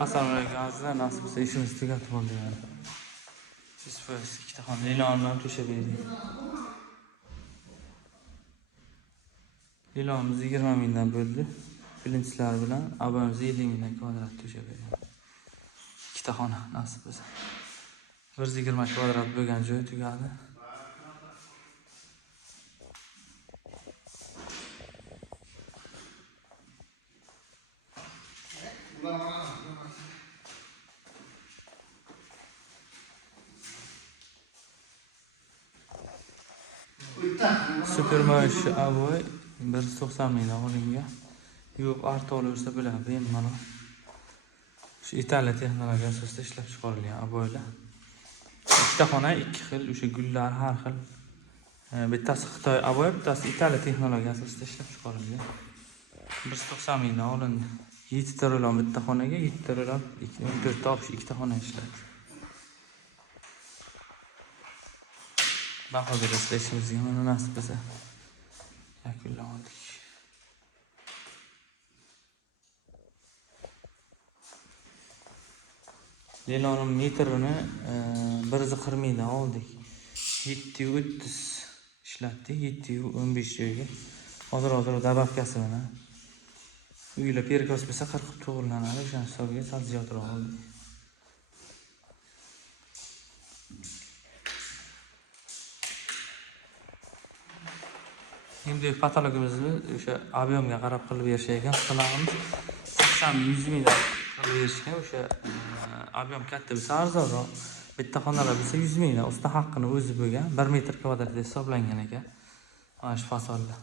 Assalomu alaykum azizlar, nasib bo'lsa ishimiz tugatib bo'ldi yani. Siz foiz ikkita xona e'lon bilan to'shab berdik. E'lonimiz 20 mingdan bo'ldi. Bilinchlar bilan abonamiz 50 mingdan kvadrat to'shab berdik. Ikkita xona nasib bo'lsa. 120 kvadrat bo'lgan joy tugadi. Supermarsh avoy 190 mingdan olingan. Yuvib arta olaversa bo'ladi bemalol. Shu Italiya texnologiya asosida ishlab chiqarilgan avoylar. Ikkita xona ikki xil, o'sha gullar har xil. Bittasi Xitoy avoy, bittasi Italiya texnologiya asosida ishlab chiqarilgan. 190 mingdan olindi. 7 ta rulon bitta xonaga, 7 ta rulon 14 ta olib ikkita xona ishlaydi. Baho berasizlar ishimizga, mana nasib bo'lsa yakunladik. E'lonim metrini 140 mingdan oldik. 730 ishlatdik, 715 joyga. Hozir dabavkasi bilan. Uylar perkos bo'lsa 40 to'g'rilanadi, o'sha hisobga sal ziyodroq oldik. Endi patologimizni o'sha ob'yomga qarab qilib berishgan qilamiz. 80-100 mingdan qilib berishgan, o'sha ob'yom katta bo'lsa arzonroq, bitta xonalar bo'lsa 100 mingdan, usta haqqini o'zi bo'lgan, 1 metr kvadrat hisoblangan ekan. Mana shu fasolda.